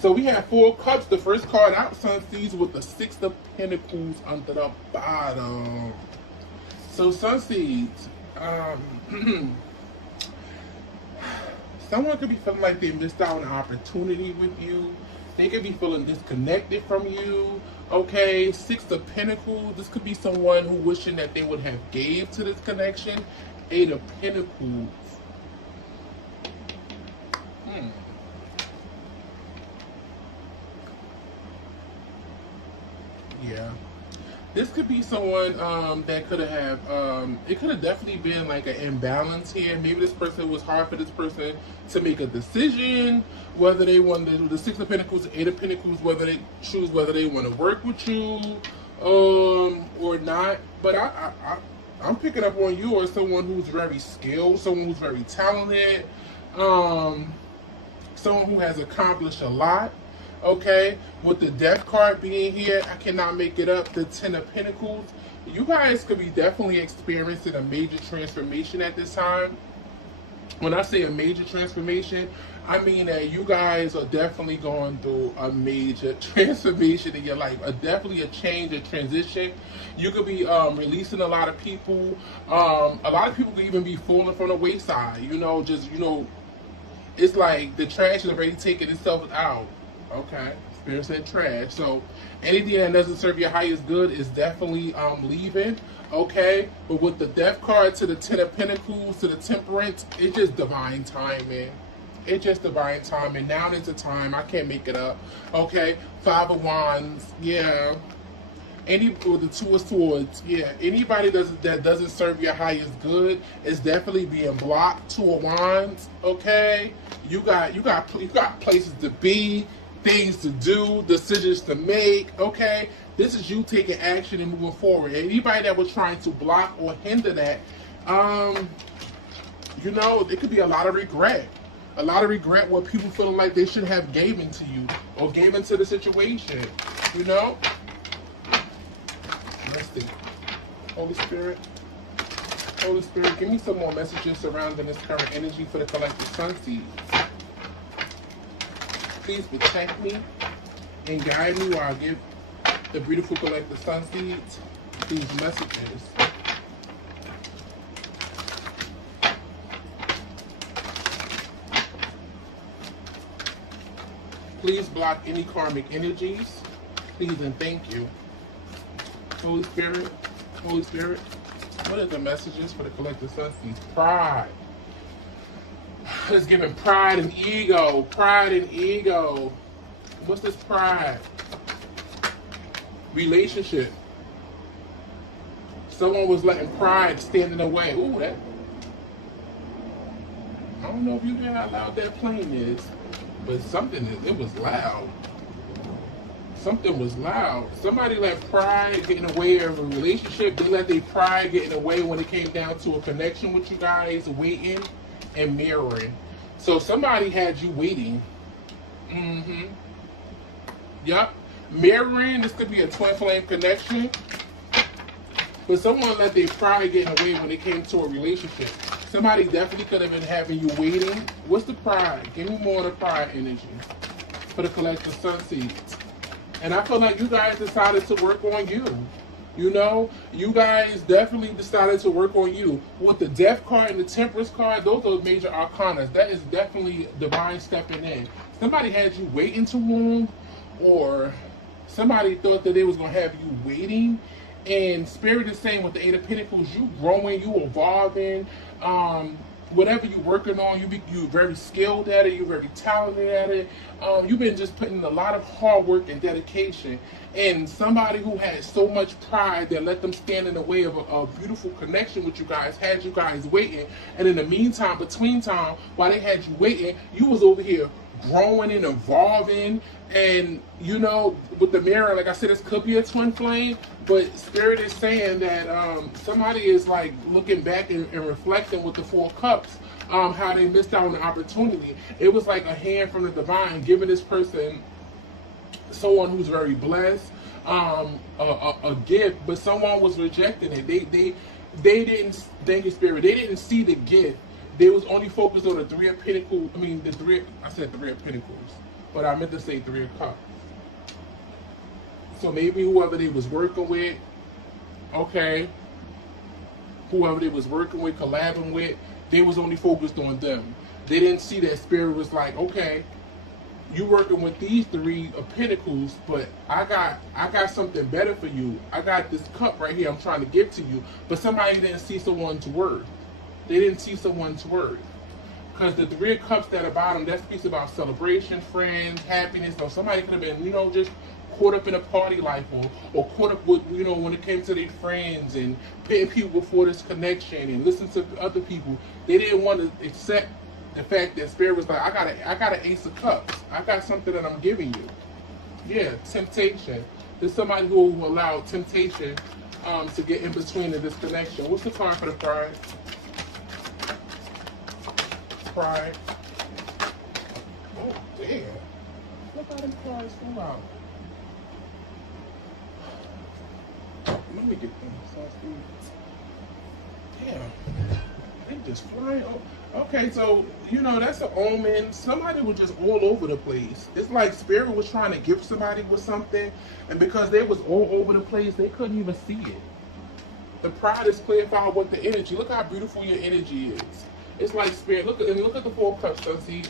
So we have 4 cups. The first card out, Sunseeds, with the 6 of Pentacles under the bottom. So Sunseeds, someone could be feeling like they missed out on an opportunity with you. They could be feeling disconnected from you. Okay, 6 of Pentacles. This could be someone who wishing that they would have gave to this connection. 8 of Pentacles. Yeah. This could be someone that could have, it could have definitely been like an imbalance here. Maybe this person, it was hard for this person to make a decision, whether they want to do the 6 of Pentacles, 8 of Pentacles, whether they choose whether they want to work with you or not. But I'm picking up on you as someone who's very skilled, someone who's very talented, someone who has accomplished a lot. Okay, with the Death card being here, I cannot make it up. The 10 of Pentacles. You guys could be definitely experiencing a major transformation at this time. When I say a major transformation, I mean that you guys are definitely going through a major transformation in your life. Definitely a change, a transition. You could be releasing a lot of people. A lot of people could even be falling from the wayside. You know, just, you know, it's like the trash is already taking itself out. Okay, Spirit said trash. So anything that doesn't serve your highest good is definitely leaving. Okay, but with the Death card to the 10 of Pentacles to the Temperance, it's just divine timing. It's just divine timing. Now is the time. I can't make it up. Okay, 5 of Wands. Yeah. With the 2 of Swords. Yeah. Anybody that doesn't serve your highest good is definitely being blocked. 2 of Wands. Okay. You got places to be, things to do, decisions to make. Okay, this is you taking action and moving forward. Anybody that was trying to block or hinder that, you know, it could be a lot of regret. A lot of regret where people feeling like they should have given to you or given to the situation. You know. Let's see. Holy Spirit, give me some more messages surrounding this current energy for the collective Sunseeds. Please protect me and guide me while I give the beautiful collective Sunseeds these messages. Please block any karmic energies. Please and thank you. Holy Spirit, what are the messages for the collective Sunseeds? Pride. It's giving pride and ego. Pride and ego. What's this pride? Relationship. Someone was letting pride stand in the way. Ooh, that. I don't know if you hear how loud that plane is, but it was loud. Something was loud. Somebody let pride get in the way of a relationship. They let their pride get in the way when it came down to a connection with you guys, waiting and mirroring. So somebody had you waiting. Yep. Mirroring, this could be a twin flame connection. But someone let their pride get in the way when it came to a relationship. Somebody definitely could have been having you waiting. What's the pride? Give me more of the pride energy for the collective Sunseeds. And I feel like you guys decided to work on you. You know, you guys definitely decided to work on you. With the Death card and the Temperance card, those are major arcanas. That is definitely divine stepping in. Somebody had you waiting too long, or somebody thought that they was going to have you waiting. And Spirit is saying with the 8 of Pentacles, you growing, you evolving. Whatever you're working on, you're very skilled at it, you're very talented at it. You've been just putting a lot of hard work and dedication. And somebody who had so much pride that let them stand in the way of a beautiful connection with you guys, had you guys waiting. And in the meantime, between time, while they had you waiting, you was over here growing and evolving. And, you know, with the mirror, like I said, this could be a twin flame, but Spirit is saying that somebody is like looking back and reflecting with the 4 cups, how they missed out on the opportunity. It was like a hand from the divine giving this person, someone who's very blessed, a gift, but someone was rejecting it. They didn't, thank you, Spirit, they didn't see the gift. They was only focused on the 3 of Pentacles. I mean, I said 3 of Pentacles. but I meant to say Three of Cups. So maybe whoever they was working with, okay, whoever they was working with, collabing with, they was only focused on them. They didn't see that Spirit was like, okay, you working with these Three of Pentacles, but I got something better for you. I got this cup right here I'm trying to give to you. But somebody didn't see someone's worth. They didn't see someone's worth. Because the Three of Cups at the bottom, that speaks about celebration, friends, happiness. Or somebody could have been, you know, just caught up in a party life, or caught up with, you know, when it came to their friends and putting people before this connection and listening to other people. They didn't want to accept the fact that Spirit was like, I got an Ace of Cups. I got something that I'm giving you. Yeah, temptation. There's somebody who will allow temptation to get in between of this connection. What's the card for the pride? Pride. Oh, damn. Look how them cards come out. Let me get them. Damn. They just flying. Oh. Okay, so, you know, that's an omen. Somebody was just all over the place. It's like Spirit was trying to gift somebody with something, and because they was all over the place, they couldn't even see it. The pride is clarified with the energy. Look how beautiful your energy is. It's like Spirit. Look at the Four of Cups, see?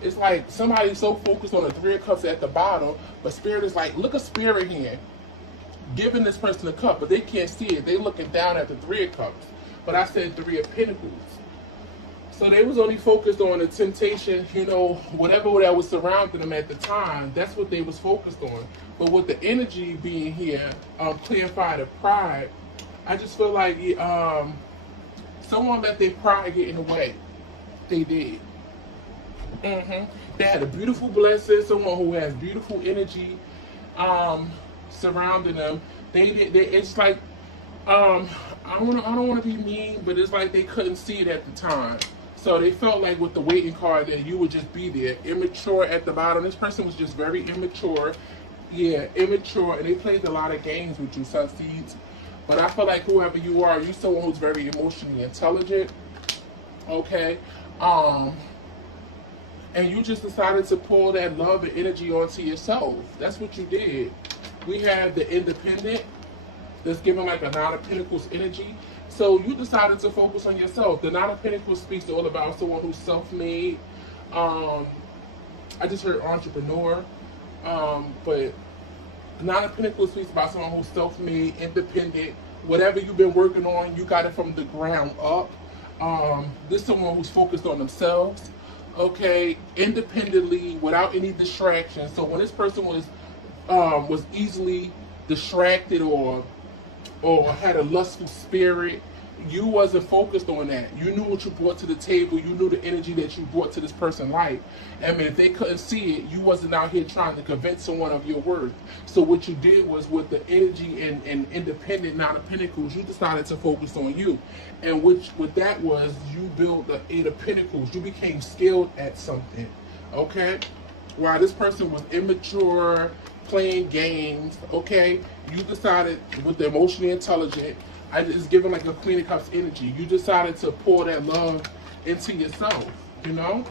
It's like somebody's so focused on the Three of Cups at the bottom, but Spirit is like, look at Spirit here, giving this person a cup, but they can't see it. They looking down at the Three of Cups. But I said Three of Pentacles. So they was only focused on the temptation, you know, whatever that was surrounding them at the time. That's what they was focused on. But with the energy being here, clarified of pride, I just feel like someone let their pride get in the way. They did. They had a beautiful blessing, someone who has beautiful energy surrounding them. It's like, I don't want to be mean, but it's like they couldn't see it at the time. So they felt like with the waiting card that you would just be there. Immature at the bottom. This person was just very immature. Yeah, immature. And they played a lot of games with you, Sun Seeds. But I feel like whoever you are, you're someone who's very emotionally intelligent. Okay? And you just decided to pull that love and energy onto yourself. That's what you did. We have the Independent. That's giving like a Nine of Pentacles energy. So you decided to focus on yourself. The Nine of Pentacles speaks all about someone who's self-made. I just heard entrepreneur. But Nine of Pentacles speaks about someone who's self-made, independent. Whatever you've been working on, you got it from the ground up. This is someone who's focused on themselves. Okay, independently, without any distractions. So when this person was easily distracted or had a lustful spirit, you wasn't focused on that. You knew what you brought to the table. You knew the energy that you brought to this person's life. I mean, if they couldn't see it, you wasn't out here trying to convince someone of your worth. So what you did was, with the energy and independent Nine of Pentacles, you decided to focus on you. And what that was, you built the Eight of Pentacles. You became skilled at something. Okay? While this person was immature, playing games, okay, you decided with the emotionally intelligent, it's giving like a Queen of Cups energy. You decided to pour that love into yourself, you know?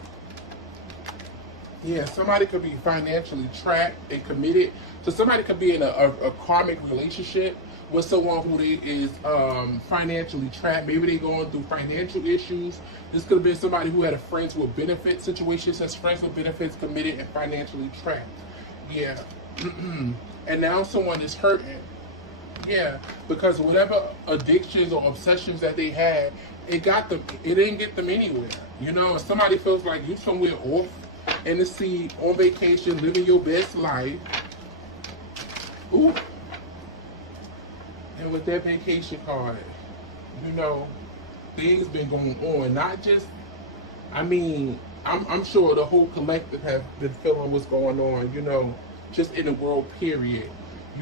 Yeah, somebody could be financially trapped and committed. So somebody could be in a karmic relationship with someone who is financially trapped. Maybe they're going through financial issues. This could have been somebody who had a friends with benefits situation, says friends with benefits, committed, and financially trapped. Yeah. And now someone is hurting. Yeah, because whatever addictions or obsessions that they had, it didn't get them anywhere. You know, if somebody feels like you somewhere off in the sea, on vacation, living your best life. Ooh. And with that vacation card, you know, things been going on. Not just, I mean, I'm sure the whole collective have been feeling what's going on, you know, just in the world, period.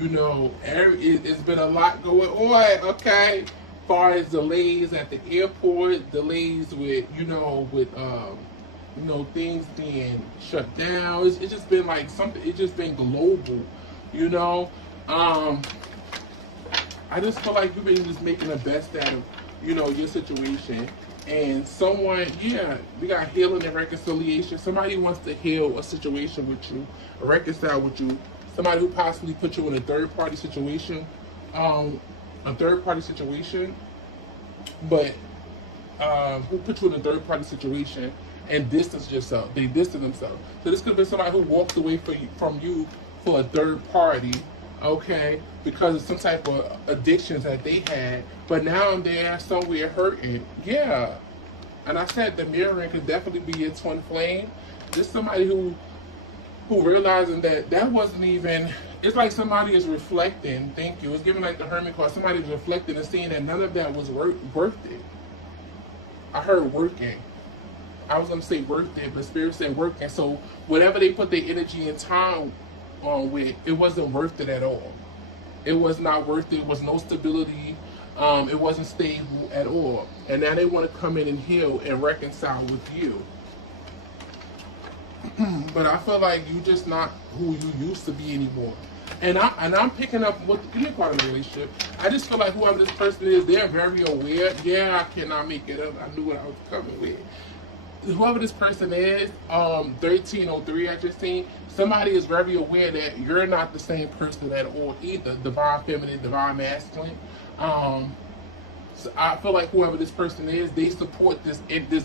You know, it's been a lot going on, okay? As far as delays at the airport, delays with, things being shut down. It's just been like something, it's just been global, you know? I just feel like you've been just making the best out of, your situation. And someone, yeah, we got healing and reconciliation. Somebody wants to heal a situation with you, reconcile with you. Somebody who possibly put you in a third party situation, um, but who put you in a third party situation and distance yourself. They distance themselves. So this could have been somebody who walked away from you for a third party, okay, because of some type of addictions that they had. But now they're somewhere hurting. Yeah. And I said the mirroring could definitely be your twin flame. This somebody who realizing that wasn't even, it's like somebody is reflecting. Thank you. It's giving like the Hermit card. Somebody is reflecting and seeing that none of that was worth it. I heard working. I was gonna say worth it, but Spirit said working. So whatever they put their energy and time on with, it wasn't worth it at all. It was not worth it. It was no stability. It wasn't stable at all. And now they want to come in and heal and reconcile with you. But I feel like you just not who you used to be anymore. And I'm picking up what the part of the relationship. I just feel like whoever this person is, they're very aware. Yeah, I cannot make it up. I knew what I was coming with. Whoever this person is, 1303 I just seen, somebody is very aware that you're not the same person at all either. Divine feminine, divine masculine. So I feel like whoever this person is, they support this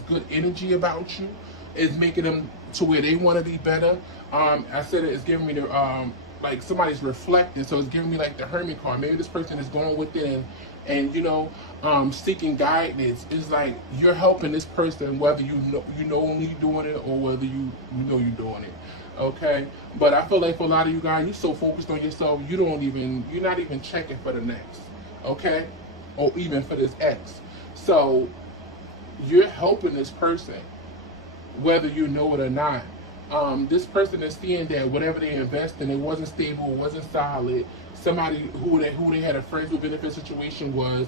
good energy about you. Is making them to where they want to be better. I said it's giving me the like somebody's reflecting, so it's giving me like the Hermit card. Maybe this person is going with it and seeking guidance. It's like you're helping this person, whether you know only you're doing it or whether you know you're doing it. Okay, but I feel like for a lot of you guys, you're so focused on yourself, you're not even checking for the next. Okay, or even for this ex. So you're helping this person, whether you know it or not. This person is seeing that whatever they invest in, it wasn't stable, it wasn't solid. Somebody who they had a friends with benefit situation was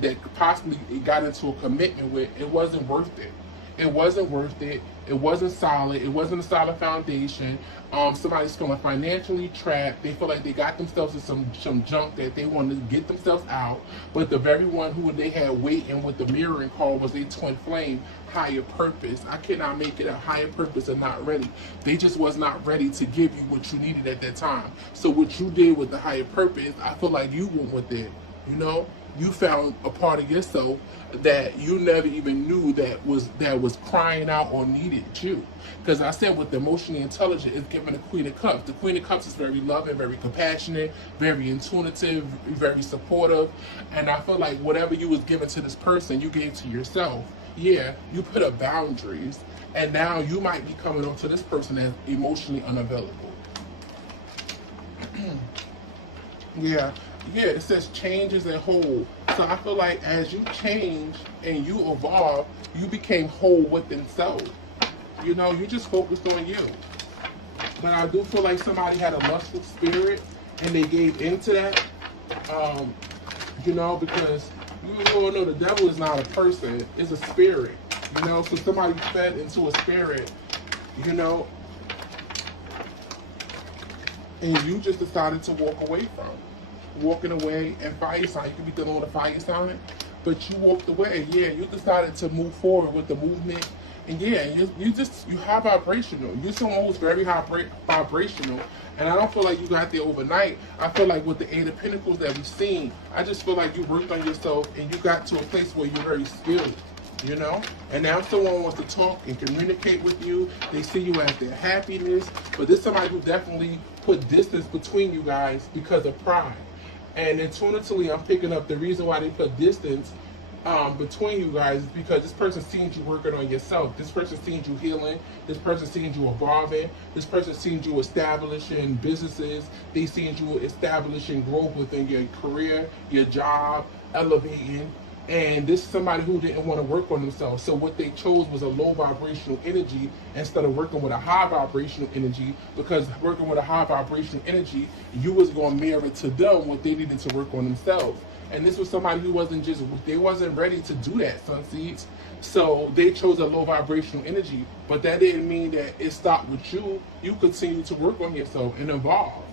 that possibly got into a commitment with, it wasn't worth it. It wasn't worth it. It wasn't solid. It wasn't a solid foundation. Somebody's feeling financially trapped. They feel like they got themselves in some junk that they want to get themselves out. But the very one who they had waiting with the mirroring call was a twin flame, higher purpose. I cannot make it a higher purpose and not ready. They just was not ready to give you what you needed at that time. So what you did with the higher purpose, I feel like you went with it. You found a part of yourself that you never even knew that was crying out or needed you. Because I said with the emotionally intelligent, it's given the Queen of Cups. The Queen of Cups is very loving, very compassionate, very intuitive, very supportive. And I feel like whatever you was giving to this person, you gave to yourself. Yeah, you put up boundaries. And now you might be coming on to this person as emotionally unavailable. Yeah, it says change as a whole. So I feel like as you change and you evolve, you became whole within self. You just focused on you. But I do feel like somebody had a lustful spirit and they gave into that. Because you all know the devil is not a person, it's a spirit. So somebody fed into a spirit, and you just decided to walk away from. Walking away, and fire sign, you could be dealing with a fire sign, but you walked away. Yeah, you decided to move forward with the movement, and yeah, you high vibrational. You're someone who's very high vibrational, and I don't feel like you got there overnight. I feel like with the Eight of Pentacles that we've seen, I just feel like you worked on yourself and you got to a place where you're very skilled. And now someone wants to talk and communicate with you. They see you as their happiness, but this is somebody who definitely put distance between you guys because of pride. And intuitively, I'm picking up the reason why they put distance between you guys is because this person sees you working on yourself. This person sees you healing. This person sees you evolving. This person sees you establishing businesses. They see you establishing growth within your career, your job, elevating. And this is somebody who didn't want to work on themselves. So what they chose was a low vibrational energy instead of working with a high vibrational energy, because working with a high vibrational energy, you was going to mirror to them what they needed to work on themselves. And this was somebody who they wasn't ready to do that, sun seeds. So they chose a low vibrational energy, but that didn't mean that it stopped with you. You continue to work on yourself and evolve.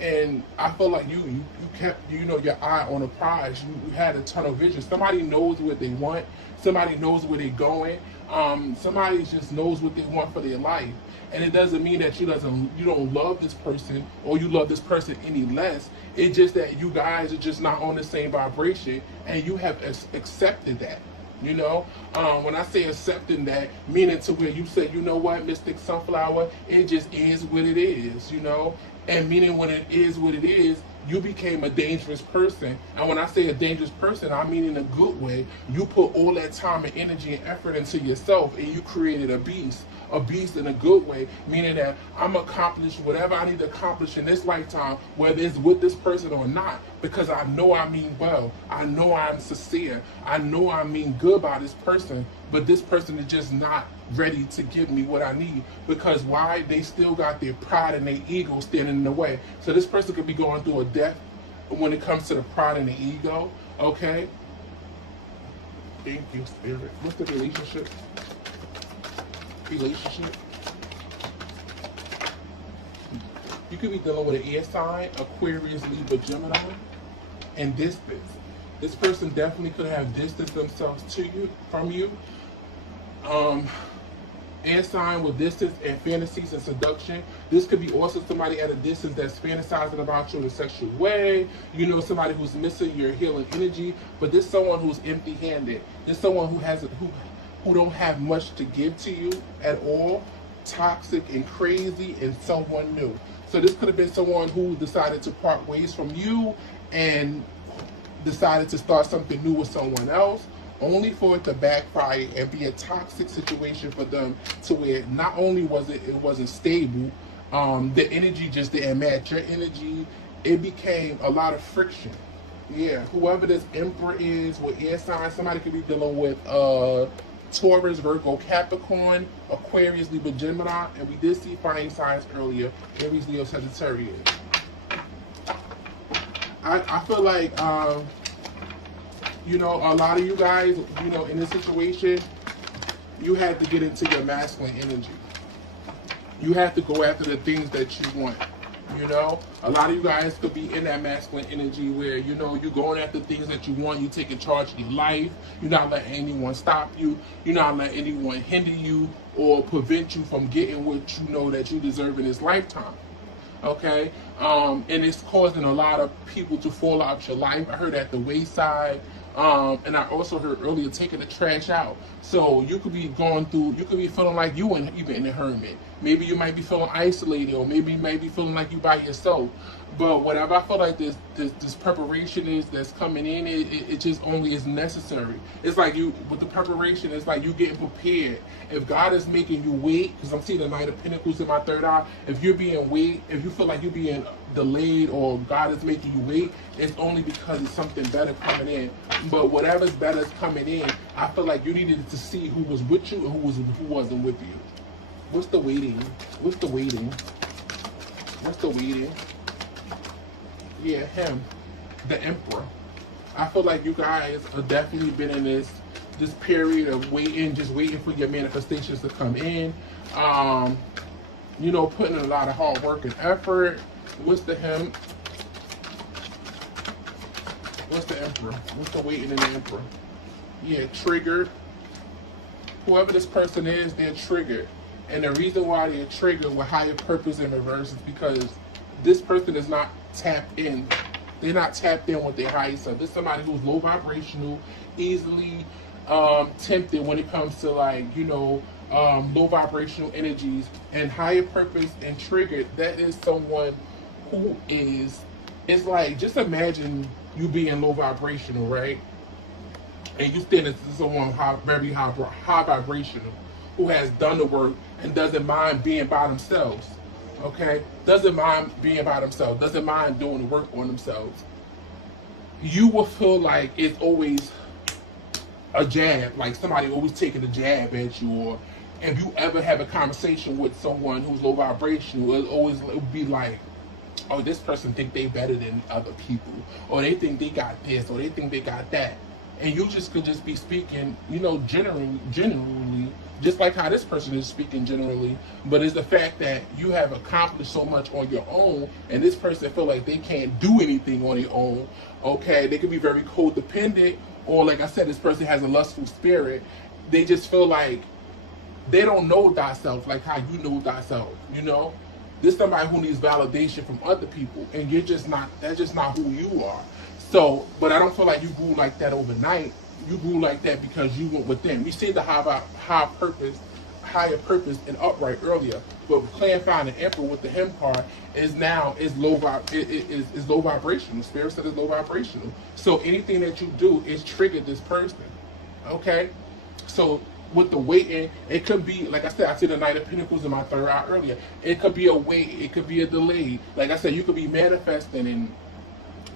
And I feel like you kept, you know, your eye on the prize. You had a tunnel vision. Somebody knows what they want. Somebody knows where they're going. Somebody just knows what they want for their life. And it doesn't mean that you don't love this person or you love this person any less. It's just that you guys are just not on the same vibration, and you have accepted that. You know, when I say accepting that, meaning to where you say, you know what, Mystic Sunflower, it just is what it is, you know, and meaning when it is what it is, you became a dangerous person. And when I say a dangerous person, I mean in a good way. You put all that time and energy and effort into yourself, and you created a beast in a good way, meaning that I'm accomplish whatever I need to accomplish in this lifetime, whether it's with this person or not, because I know I mean well, I know I'm sincere, I know I mean good by this person, but this person is just not ready to give me what I need. Because why? They still got their pride and their ego standing in the way. So this person could be going through a death when it comes to the pride and the ego. Okay, thank you, Spirit. What's the relationship? You could be dealing with an air sign, Aquarius, Libra, Gemini, and distance. This person definitely could have distanced themselves from you. Air sign with distance and fantasies and seduction. This could be also somebody at a distance that's fantasizing about you in a sexual way. You know, somebody who's missing your healing energy, but this someone who's empty-handed. This someone who don't have much to give to you at all, toxic and crazy, and someone new. So this could have been someone who decided to part ways from you and decided to start something new with someone else, only for it to backfire and be a toxic situation for them, to where not only wasn't stable, the energy just didn't match your energy. It became a lot of friction. Yeah, whoever this Emperor is with air signs, somebody could be dealing with Taurus, Virgo, Capricorn, Aquarius, Libra, Gemini, and we did see fire signs earlier, Aries, Leo, Sagittarius. I feel like, you know, a lot of you guys, you know, in this situation, you have to get into your masculine energy. You have to go after the things that you want. You know, a lot of you guys could be in that masculine energy where, you know, you're going after things that you want. You're taking charge of your life. You're not letting anyone stop you. You're not letting anyone hinder you or prevent you from getting what you know that you deserve in this lifetime. Okay? And it's causing a lot of people to fall out your life. I heard at the wayside. And I also heard earlier, taking the trash out. So you could be going through, you could be feeling like you even in a hermit. Maybe you might be feeling isolated, or maybe you might be feeling like you by yourself. But whatever I feel like this preparation is that's coming in, it just only is necessary. It's like you, with the preparation, it's like you getting prepared. If God is making you wait, because I'm seeing the Knight of Pentacles in my third eye, if you feel like you're being delayed or God is making you wait, it's only because it's something better coming in. But whatever's better is coming in, I feel like you needed to see who was with you and who wasn't with you. What's the waiting? What's the waiting? What's the waiting? Yeah, him, the Emperor. I feel like you guys have definitely been in this period of waiting, just waiting for your manifestations to come in. You know, putting in a lot of hard work and effort. What's the him? What's the Emperor? What's the waiting in the Emperor? Yeah, triggered. Whoever this person is, they're triggered. And the reason why they're triggered with higher purpose in reverse is because this person is not tapped in. They're not tapped in with their higher self. This is somebody who's low vibrational, easily tempted when it comes to, like, you know, low vibrational energies. And higher purpose and triggered, that is someone who is, it's like, just imagine you being low vibrational, right? And you stand as someone very high vibrational, who has done the work and doesn't mind being by themselves. Okay? Doesn't mind being by themselves. Doesn't mind doing the work on themselves. You will feel like it's always a jab, like somebody always taking a jab at you. Or if you ever have a conversation with someone who's low vibrational, it'll be like, oh, this person think they better than other people, or they think they got this, or they think they got that. and you just could just be speaking, you know, generally, just like how this person is speaking generally, but it's the fact that you have accomplished so much on your own, and this person feel like they can't do anything on their own. Okay, they can be very codependent, or like I said, this person has a lustful spirit. They just feel like they don't know thyself like how you know thyself. You know, this somebody who needs validation from other people, and you're just not. That's just not who you are. So, but I don't feel like you grew like that overnight. You grew like that because you went within. We see the higher purpose and upright earlier, but clarifying the emperor with the him card is now is low vibrational. The spirit said it's low vibrational. So anything that you do is triggered this person. Okay, so with the waiting, it could be, like I said, I see the Knight of Pentacles in my third eye earlier. It could be a wait, it could be a delay. Like I said, you could be manifesting, and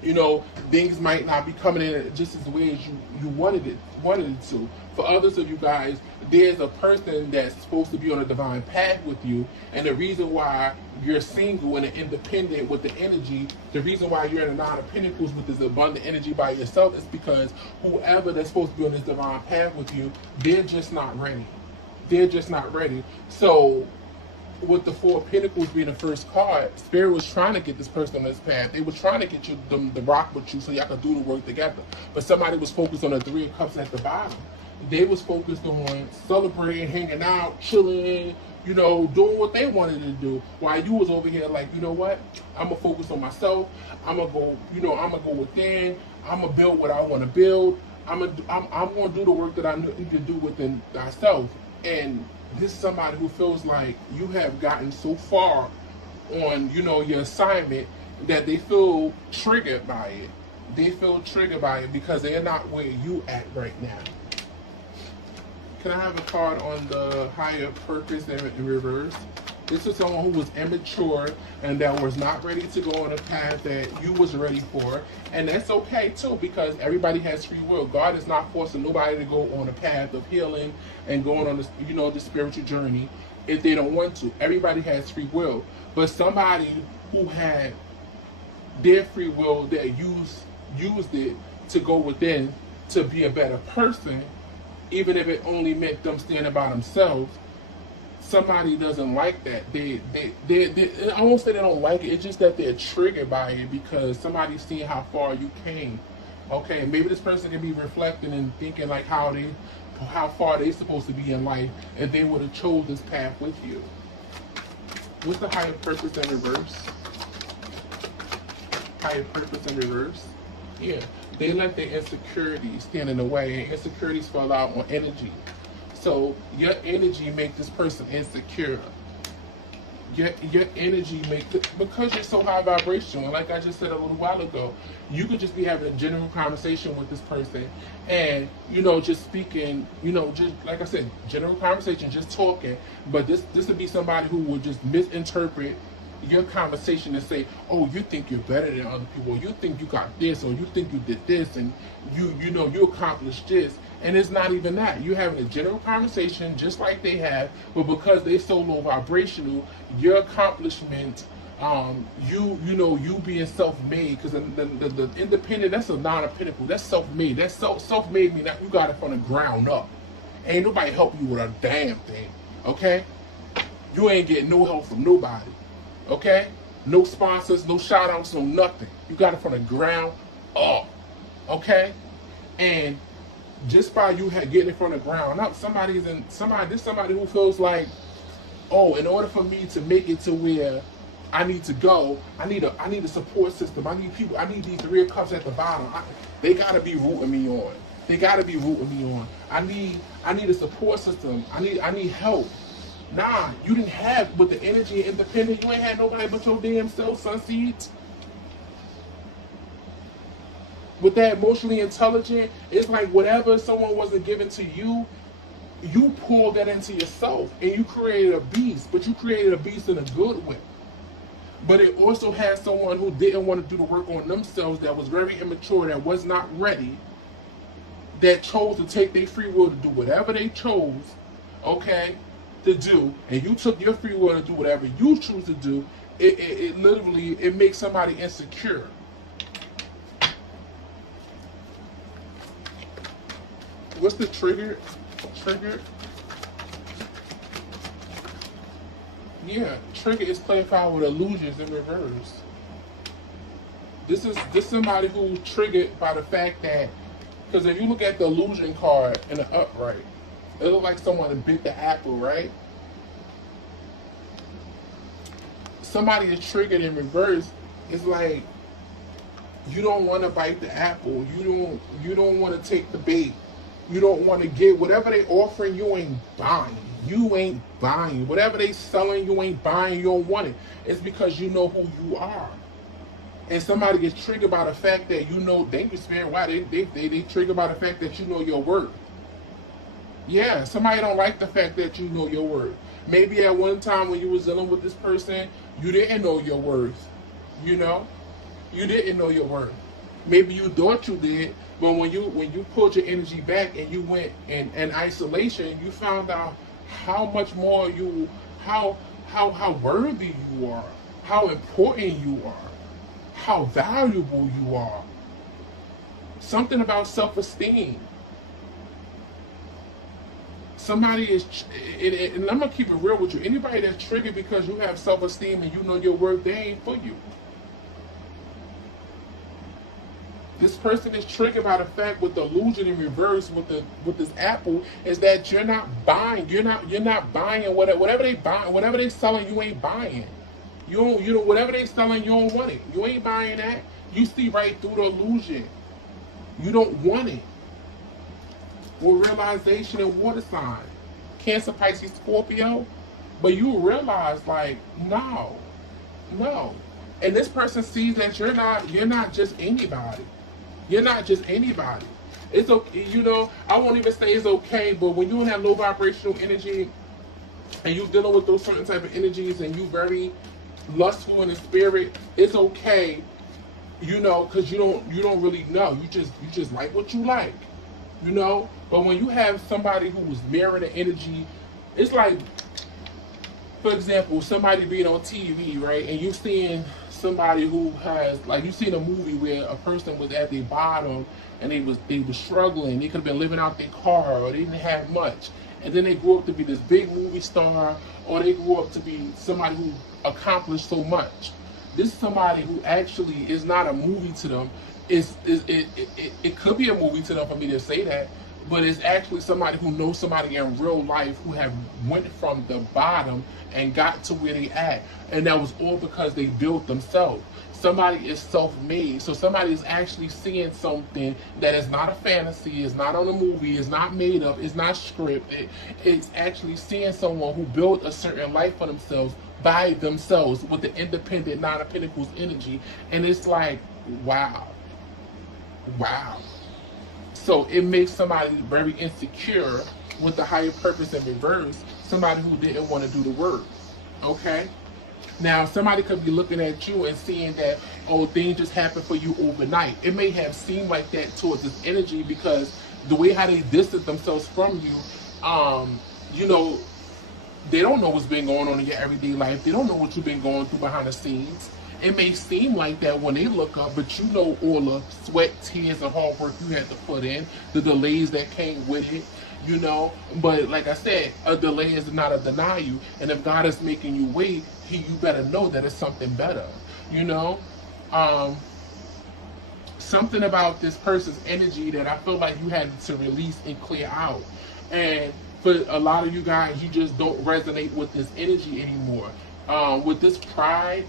you know, things might not be coming in just as way as you wanted it to. For others of you guys, there's a person that's supposed to be on a divine path with you, and the reason why you're single and independent with the energy, the reason why you're in a Nine of Pentacles with this abundant energy by yourself is because whoever that's supposed to be on this divine path with you, they're just not ready. They're just not ready. So with the Four of Pentacles being the first card, Spirit was trying to get this person on this path. They were trying to get you to rock with you so y'all could do the work together. But somebody was focused on the Three of Cups at the bottom. They was focused on celebrating, hanging out, chilling, you know, doing what they wanted to do. While you was over here like, you know what? I'm gonna focus on myself. I'm gonna go, you know, I'm gonna go within. I'm gonna build what I want to build. I'm gonna do the work that I need to do within myself. And this is somebody who feels like you have gotten so far on, you know, your assignment that they feel triggered by it. They feel triggered by it because they're not where you at right now. Can I have a card on the higher purpose in reverse? This is someone who was immature and that was not ready to go on a path that you was ready for. And that's okay too, because everybody has free will. God is not forcing nobody to go on a path of healing and going on this, you know, the spiritual journey if they don't want to. Everybody has free will. But somebody who had their free will that used it to go within to be a better person, even if it only meant them standing by themselves, somebody doesn't like that. I won't say they don't like it. It's just that they're triggered by it because somebody's seeing how far you came. Okay, maybe this person can be reflecting and thinking like how far they supposed to be in life if they would have chose this path with you. What's the higher purpose in reverse? Higher purpose in reverse? Yeah, they let their insecurities stand in the way, and insecurities fall out on energy. So your energy makes this person insecure. Your energy makes it, because you're so high vibrational. And like I just said a little while ago, you could just be having a general conversation with this person, and you know, just speaking, you know, just like I said, general conversation, just talking. But this would be somebody who would just misinterpret your conversation and say, oh, you think you're better than other people, you think you got this, or you think you did this, and you know you accomplished this. And it's not even that. You're having a general conversation just like they have, but because they're so low vibrational, your accomplishment, you being self-made, because the independent, that's a Nine of Pentacles, that's self-made. That's self-made mean that you got it from the ground up. Ain't nobody help you with a damn thing, okay? You ain't getting no help from nobody, okay? No sponsors, no shout-outs, no nothing. You got it from the ground up, okay? And just by you getting it from the ground up, this somebody who feels like, oh, in order for me to make it to where I need to go, I need a support system. I need people. I need these Three of Cups at the bottom. They gotta be rooting me on. They gotta be rooting me on. I need a support system. I need help. Nah, you didn't have, with the energy and independent, you ain't had nobody but your damn self, sunseeds. With that emotionally intelligent, it's like whatever someone wasn't given to you, you pulled that into yourself and you created a beast, but you created a beast in a good way. But it also had someone who didn't want to do the work on themselves, that was very immature, that was not ready, that chose to take their free will to do whatever they chose, okay, to do, and you took your free will to do whatever you choose to do. It literally, makes somebody insecure. What's the trigger? Trigger? Yeah, trigger is clarified with illusions in reverse. This is somebody who's triggered by the fact that, because if you look at the illusion card in the upright, it looks like someone bit the apple, right? Somebody is triggered in reverse. It's like you don't want to bite the apple. You don't want to take the bait. You don't want to get whatever they offering. You ain't buying. You ain't buying. Whatever they selling, you ain't buying. You don't want it. It's because you know who you are. And somebody gets triggered by the fact that you know, thank you, Spirit. Why they triggered by the fact that you know your worth. Yeah, somebody don't like the fact that you know your worth. Maybe at one time when you was dealing with this person, you didn't know your worth. You know, you didn't know your worth. Maybe you thought you did, but when you pulled your energy back and you went in isolation, you found out how much more how worthy you are, how important you are, how valuable you are. Something about self-esteem. Somebody is, and I'm gonna keep it real with you. Anybody that's triggered because you have self-esteem and you know your worth, they ain't for you. This person is triggered by the fact with the illusion in reverse with this apple is that you're not buying. You're not buying whatever they buy, whatever they selling. You ain't buying. You don't whatever they selling. You don't want it. You ain't buying that. You see right through the illusion. You don't want it. With realization and water sign, Cancer, Pisces, Scorpio, but you realize like no, and this person sees that you're not just anybody. You're not just anybody. It's okay, you know. I won't even say it's okay, but when you're in that low vibrational energy and you're dealing with those certain type of energies and you very lustful in the spirit, it's okay, you know, because you don't really know. You just like what you like, you know. But when you have somebody who was mirroring the energy, it's like, for example, somebody being on TV, right, and you seeing somebody who has, like, you seen a movie where a person was at their bottom and they was struggling. They could have been living out their car, or they didn't have much, and then they grew up to be this big movie star, or they grew up to be somebody who accomplished so much. This is somebody who actually is not a movie to them. It could be a movie to them for me to say that, but it's actually somebody who knows somebody in real life who have went from the bottom and got to where they at, and that was all because they built themselves. Somebody is self-made, so somebody is actually seeing something that is not a fantasy, is not on a movie, is not made up, is not scripted. It's actually seeing someone who built a certain life for themselves by themselves with the independent Nine of Pentacles energy, and it's like, wow. So it makes somebody very insecure with the higher purpose in reverse, somebody who didn't want to do the work, okay? Now, somebody could be looking at you and seeing that, oh, things just happen for you overnight. It may have seemed like that towards this energy because the way how they distance themselves from you, you know, they don't know what's been going on in your everyday life. They don't know what you've been going through behind the scenes. It may seem like that when they look up, but you know all the sweat, tears, and hard work you had to put in, the delays that came with it, you know. But like I said, a delay is not a denial. And if God is making you wait, you better know that it's something better, you know. Something about this person's energy that I feel like you had to release and clear out. And for a lot of you guys, you just don't resonate with this energy anymore. With this pride,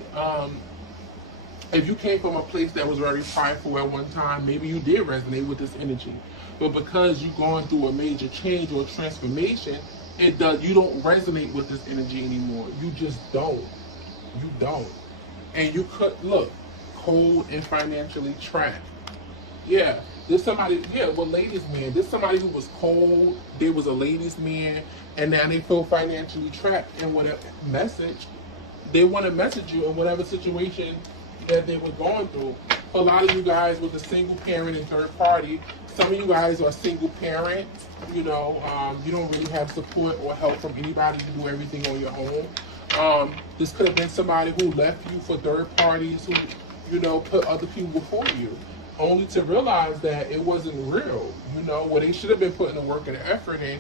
if you came from a place that was very prideful at one time, maybe you did resonate with this energy. But because you're going through a major change or transformation, you don't resonate with this energy anymore. You just don't. You don't. And you could look cold and financially trapped. Yeah, there's somebody, well, ladies man, there's somebody who was cold, they was a ladies man, and now they feel financially trapped in whatever message. They want to message you in whatever situation that they were going through. For a lot of you guys with a single parent and third party, some of you guys are single parents, you know, you don't really have support or help from anybody to do everything on your own. This could have been somebody who left you for third parties who, you know, put other people before you. only to realize that it wasn't real. You know, where they should have been putting the work and the effort in,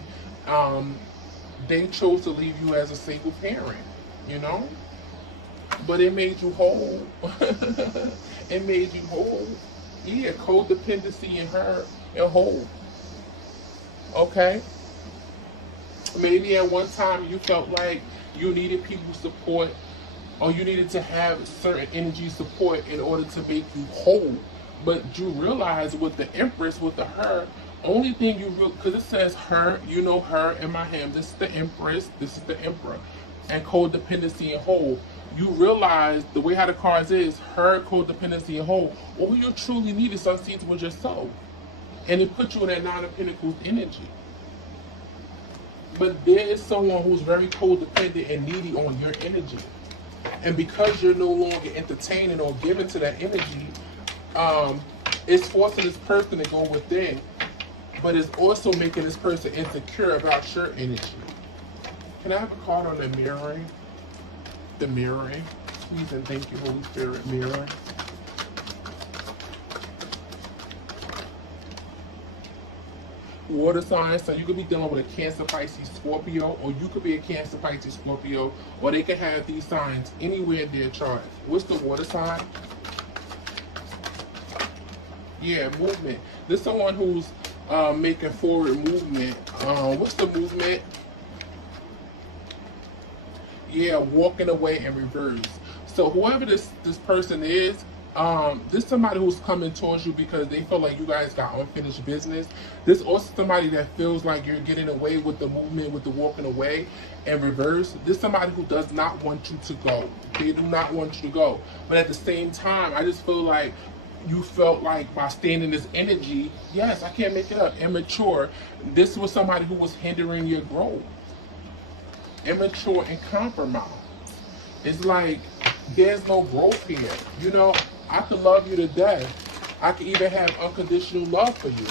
they chose to leave you as a single parent, you know? But it made you whole. It made you whole. Yeah, codependency in her and whole. Okay? Maybe at one time you felt like you needed people's support, or you needed to have certain energy support in order to make you whole. But you realize with the Empress, with the her, only thing you because it says her, you know, her in my hand. This is the Empress, this is the Emperor, and codependency and whole. You realize the way how the cards is, her, codependency and whole. All you truly needed, some seeds, was yourself, and it put you in that Nine of Pentacles energy. But there is someone who's very codependent and needy on your energy, and because you're no longer entertaining or giving to that energy, it's forcing this person to go within, but it's also making this person insecure about your energy. Can I have a card on the mirroring? The mirroring. Please and thank you, Holy Spirit. Mirroring. Water signs, so you could be dealing with a Cancer, Pisces, Scorpio, or you could be a Cancer, Pisces, Scorpio, or they could have these signs anywhere in their chart. What's the water sign? Yeah, movement. This is someone who's making forward movement. What's the movement? Yeah, walking away in reverse. So whoever this person is, this is somebody who's coming towards you because they feel like you guys got unfinished business. This also somebody that feels like you're getting away with the movement, with the walking away in reverse. This is somebody who does not want you to go. They do not want you to go. But at the same time, I just feel like you felt like by staying in this energy, yes, I can't make it up, immature. This was somebody who was hindering your growth. Immature and compromised. It's like there's no growth here. You know, I could love you to death. I could even have unconditional love for you.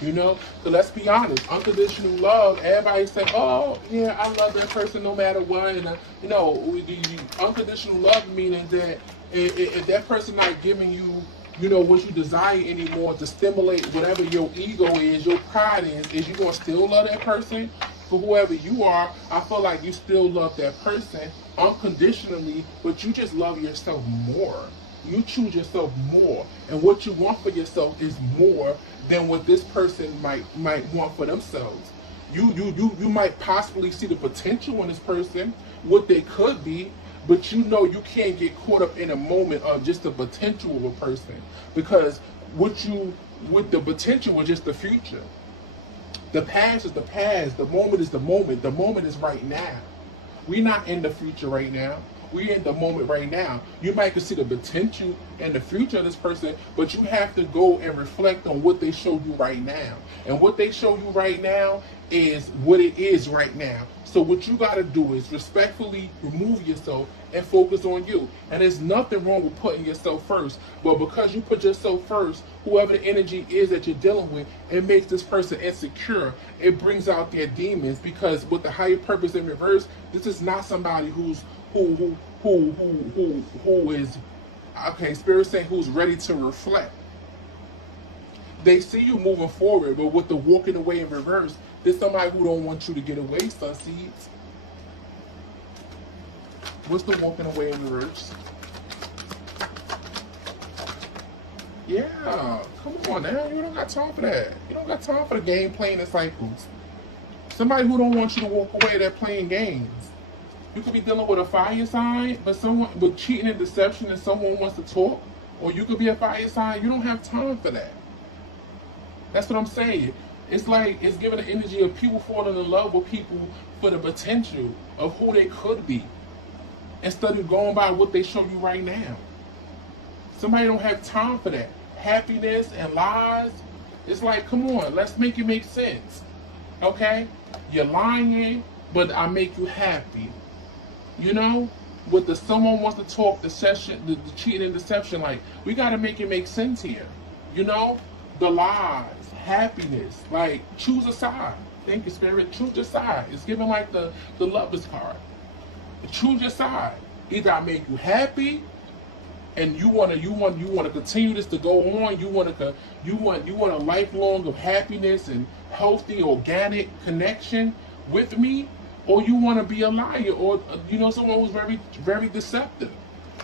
You know, so let's be honest. Unconditional love. Everybody say, "Oh, yeah, I love that person no matter what." And you know, the unconditional love meaning that if that person not giving you, you know, what you desire anymore to stimulate whatever your ego is, your pride is you gonna still love that person? For whoever you are, I feel like you still love that person unconditionally, but you just love yourself more. You choose yourself more, and what you want for yourself is more than what this person might want for themselves. You might possibly see the potential in this person, what they could be, but you know you can't get caught up in a moment of just the potential of a person, because with the potential is just the future. The past is the past. The moment is the moment. The moment is right now. We're not in the future right now. We're in the moment right now. You might can see the potential and the future of this person, but you have to go and reflect on what they show you right now. And what they show you right now is what it is right now. So what you got to do is respectfully remove yourself and focus on you. And there's nothing wrong with putting yourself first. But because you put yourself first, whoever the energy is that you're dealing with, it makes this person insecure. It brings out their demons, because with the higher purpose in reverse, this is not somebody who is, okay, Spirit saying who's ready to reflect. They see you moving forward, but with the walking away in reverse, there's somebody who don't want you to get away, sun seeds. What's the walking away in reverse? Yeah, come on now. You don't got time for that. You don't got time for the game playing in cycles. Somebody who don't want you to walk away, they're playing games. You could be dealing with a fire sign, but someone with cheating and deception, and someone wants to talk. Or you could be a fire sign. You don't have time for that. That's what I'm saying. It's like it's giving the energy of people falling in love with people for the potential of who they could be, instead of going by what they show you right now. Somebody don't have time for that. Happiness and lies. It's like, come on, let's make it make sense. Okay? You're lying, but I make you happy. You know? With the someone wants to talk, the cheating and deception, like, we gotta make it make sense here. You know? The lies, happiness, like, choose a side. Thank you, Spirit. Choose your side. It's giving like the Lover's card. Choose your side. Either I make you happy, and you want to continue this to go on. You want a lifelong of happiness and healthy organic connection with me, or you want to be a liar, or someone who's very, very deceptive.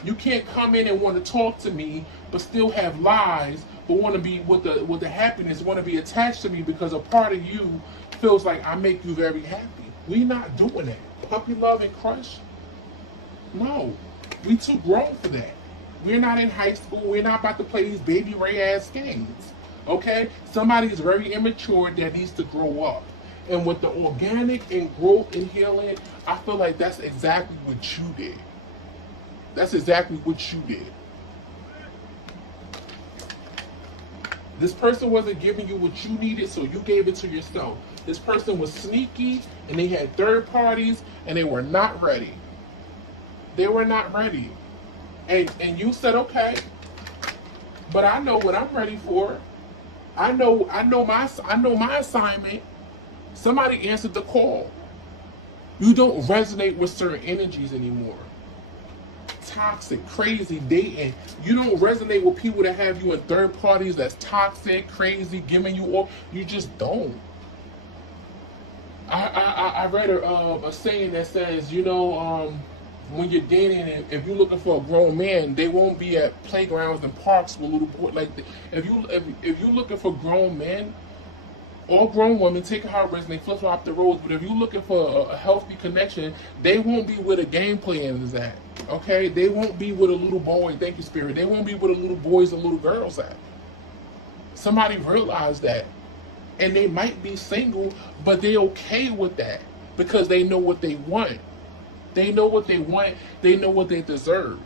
You can't come in and want to talk to me but still have lies, but want to be with the happiness, want to be attached to me because a part of you feels like I make you very happy. We not doing that. Puppy love and crush? No. We too grown for that. We're not in high school. We're not about to play these baby Ray ass games. Okay? Somebody is very immature that needs to grow up. And with the organic and growth and healing, I feel like that's exactly what you did. That's exactly what you did. This person wasn't giving you what you needed, so you gave it to yourself. This person was sneaky, and they had third parties, and they were not ready. They were not ready. And you said, okay, but I know what I'm ready for. I know my assignment. Somebody answered the call. You don't resonate with certain energies anymore. Toxic, crazy dating. You don't resonate with people that have you in third parties that's toxic, crazy, giving you all. You just don't. I read a saying that says, when you're dating, if you're looking for a grown man, they won't be at playgrounds and parks with little boys. Like, if you're looking for grown men or grown women, take it how it resonates, flip flop the roles. But if you're looking for a healthy connection, they won't be where the game plan is at. Okay, they won't be with a little boy. Thank you, Spirit. They won't be with a little boys and little girls at. Somebody realized that, and they might be single, but they're okay with that because they know what they want. They know what they want. They know what they deserve.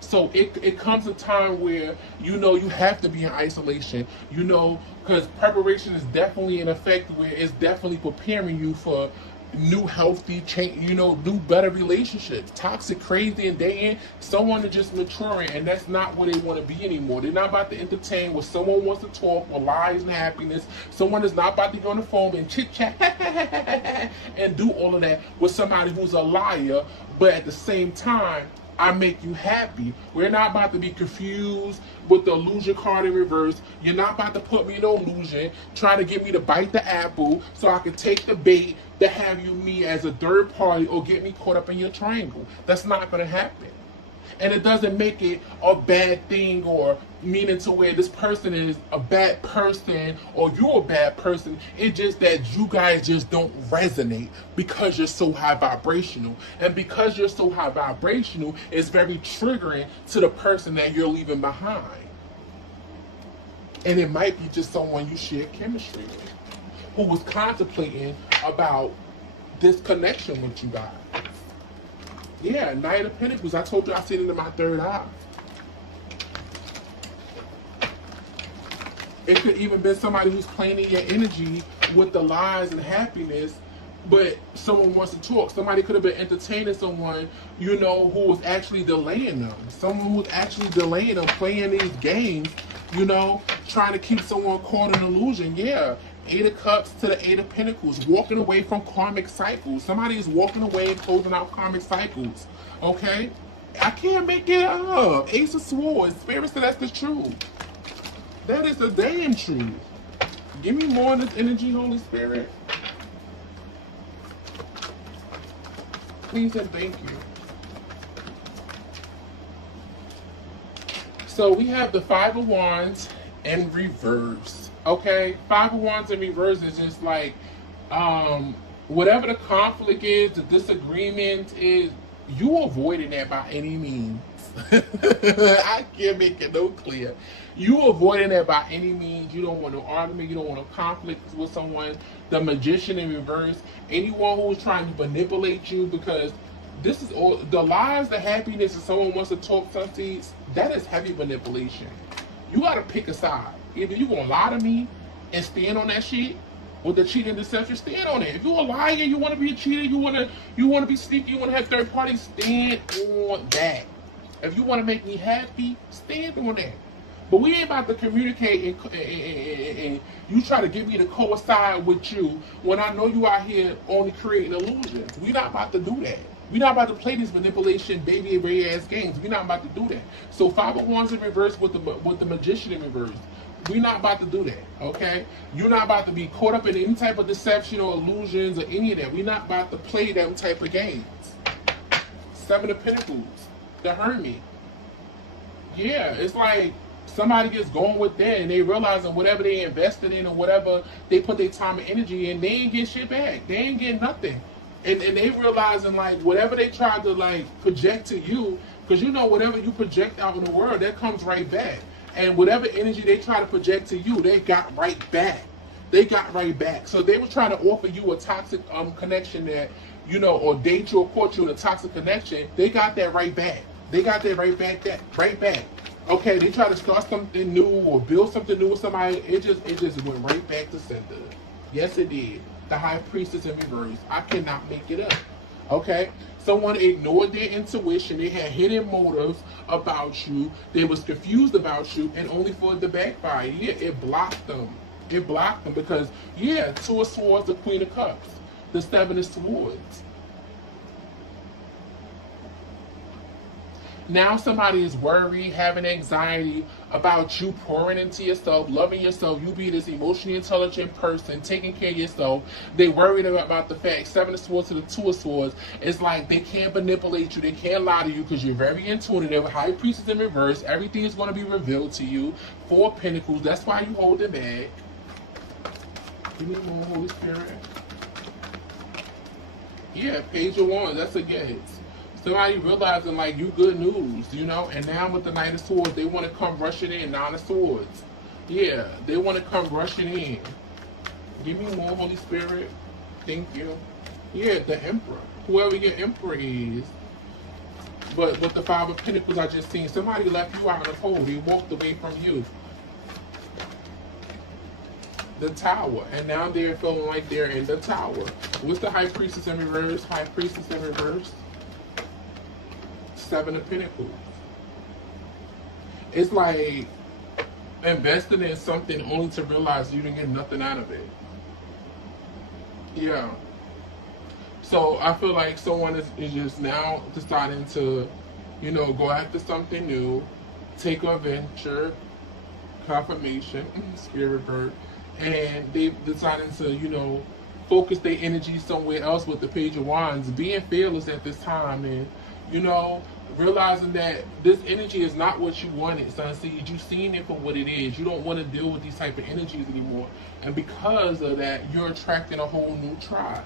So it comes a time where you have to be in isolation. Because preparation is definitely in effect where it's definitely preparing you for new healthy change, new better relationships. Toxic, crazy, and dating, someone is just maturing, and that's not where they want to be anymore. They're not about to entertain where someone wants to talk with lies and happiness. Someone is not about to go on the phone and chit chat and do all of that with somebody who's a liar, but at the same time, I make you happy. We're not about to be confused with the illusion card in reverse. You're not about to put me in illusion, trying to get me to bite the apple so I can take the bait to have me as a third party or get me caught up in your triangle. That's not going to happen. And it doesn't make it a bad thing or meaning to where this person is a bad person or you're a bad person. It's just that you guys just don't resonate because you're so high vibrational. And because you're so high vibrational, it's very triggering to the person that you're leaving behind. And it might be just someone you share chemistry with, who was contemplating about this connection with you guys. Yeah, Knight of Pentacles. I told you I seen it in my third eye. It could even be somebody who's playing your energy with the lies and happiness, but someone wants to talk. Somebody could have been entertaining someone, who was actually delaying them. Someone who was actually delaying them, playing these games, trying to keep someone caught in illusion. Yeah. 8 of Cups to the 8 of Pentacles, walking away from karmic cycles. Somebody is walking away and closing out karmic cycles. Okay? I can't make it up. Ace of Swords. Spirit said that's the truth. That is the damn truth. Give me more of this energy, Holy Spirit. Please and thank you. So we have the 5 of Wands in reverse. Okay, 5 of Wands in reverse is just like, whatever the conflict is, the disagreement is, you avoiding that by any means. I can't make it no clear. You avoiding that by any means. You don't want no argument. You don't want no conflict with someone. The Magician in reverse. Anyone who's trying to manipulate you, because this is all the lies, the happiness, and someone wants to talk something. That is heavy manipulation. You got to pick a side. Either you gonna lie to me and stand on that shit with the cheating and deception, stand on it. If you're a liar, you want to be a cheater, you want to be sneaky, you want to have third parties, stand on that. If you want to make me happy, stand on that. But we ain't about to communicate and you try to get me to coincide with you when I know you out here only creating illusions. We're not about to do that. We're not about to play these manipulation, baby ray ass games. We're not about to do that. So Five of Wands in reverse with the Magician in reverse. We're not about to do that, okay? You're not about to be caught up in any type of deception or illusions or any of that. We're not about to play them type of games. Seven of Pentacles, the Hermit. Yeah, it's like somebody gets going with that and they realizing whatever they invested in or whatever they put their time and energy in, they ain't get shit back. They ain't get nothing. And they realizing like whatever they tried to like project to you, because you know whatever you project out in the world, that comes right back. And whatever energy they try to project to you, they got right back. They got right back. So they were trying to offer you a toxic connection that, you know, or date you or court you in a toxic connection. They got that right back. They got that right back. Right back. Okay, they try to start something new or build something new with somebody. It just went right back to center. Yes, it did. The High Priestess in reverse. I cannot make it up. Okay, someone ignored their intuition. They had hidden motives about you. They was confused about you, and only for it to backfire. Yeah, it blocked them. It blocked them because, yeah, Two of Swords, the Queen of Cups, the Seven of Swords. Now somebody is worried, having anxiety about you pouring into yourself, loving yourself, you be this emotionally intelligent person, taking care of yourself. They worried about the fact, Seven of Swords to the Two of Swords, it's like they can't manipulate you, they can't lie to you because you're very intuitive. High Priestess in reverse, everything is going to be revealed to you. Four of Pentacles, that's why you hold it back. Give me more, Holy Spirit. Yeah, Page of Wands, that's a yes. Somebody realizing like you good news, you know, and now with the Knight of Swords, they want to come rushing in. Nine of Swords. Yeah, they want to come rushing in. Give me more, Holy Spirit. Thank you. Yeah, the Emperor. Whoever your Emperor is. But with the Five of Pentacles I just seen, somebody left you out in the cold. They walked away from you. The Tower. And now they're feeling like they're in the Tower. What's the High Priestess in reverse? High Priestess in reverse. Seven of Pentacles. It's like investing in something only to realize you didn't get nothing out of it. Yeah. So I feel like someone is just now deciding to, you know, go after something new, take a venture, confirmation, spirit bird, and they've decided to, you know, focus their energy somewhere else with the Page of Wands, being fearless at this time, and you know, realizing that this energy is not what you wanted, Sunseed. You've seen it for what it is. You don't want to deal with these type of energies anymore. And because of that, you're attracting a whole new tribe.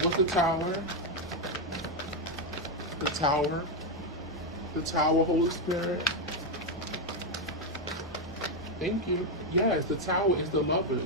What's the Tower? The Tower. The Tower, Holy Spirit. Thank you. Yes, the Tower is the Lovers.